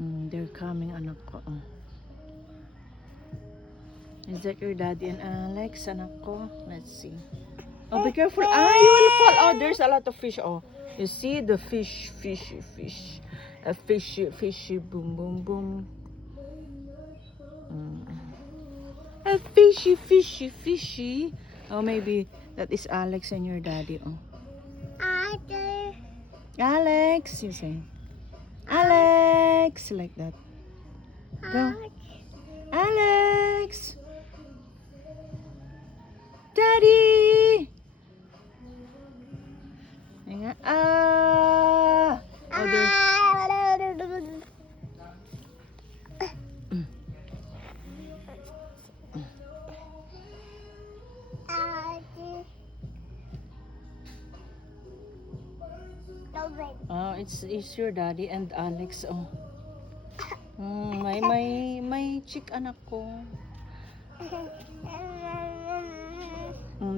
They're coming, anak ko. Oh. Is that your daddy and Alex, anak ko? Let's see. Oh, be careful. Ah, you will fall. Oh, there's a lot of fish. Oh, you see the fish. A fishy, boom, boom, boom. A fishy. Oh, maybe that is Alex and your daddy. Oh. Alex, you say. Alex, like that. Go. Alex. Daddy. Hang on. Oh, there. Oh, it's your daddy and Alex. Oh. May chick anak ko.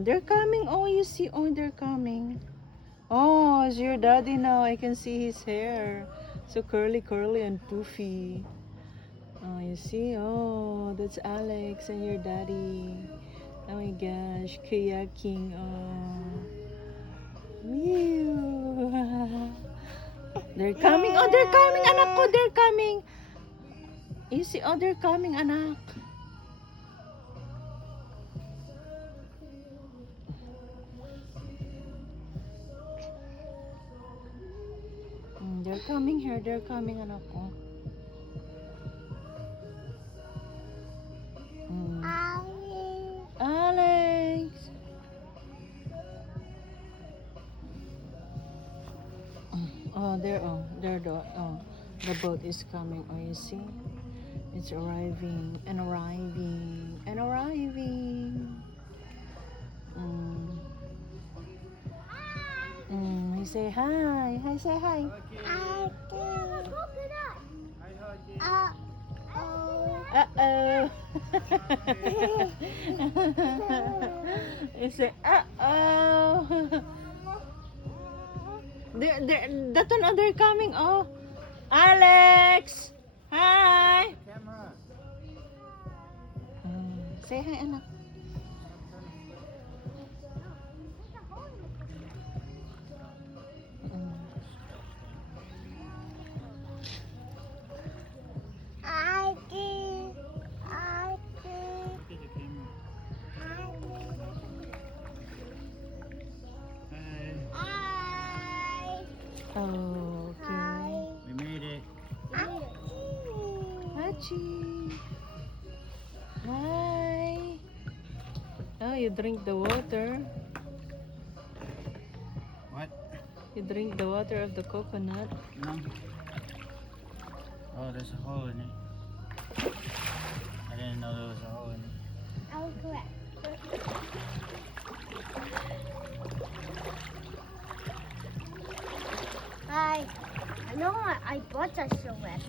They're coming. Oh, you see. Oh, they're coming. Oh, it's your daddy now. I can see his hair. So curly and poofy. Oh, you see. Oh, that's Alex and your daddy. Oh my gosh, kayaking. Oh. Mew. They're coming. Oh, they're coming, anak ko. They're coming. You see, oh, they're coming, anak. They're coming here. They're coming, anak ko. Alex. Oh, the boat is coming. Oh, you see? It's arriving. He say hi. Hi, say hi. Uh-oh. He say, uh-oh. That one, oh, they're coming. Oh, Alex. Hi. Say hi, anak. Okay. We made it. Hachi. Hi. Oh, you drink the water. What? You drink the water of the coconut. No. Oh, there's a hole in it. I didn't know there was a hole in it. Oh, correct. I know I bought a silhouette.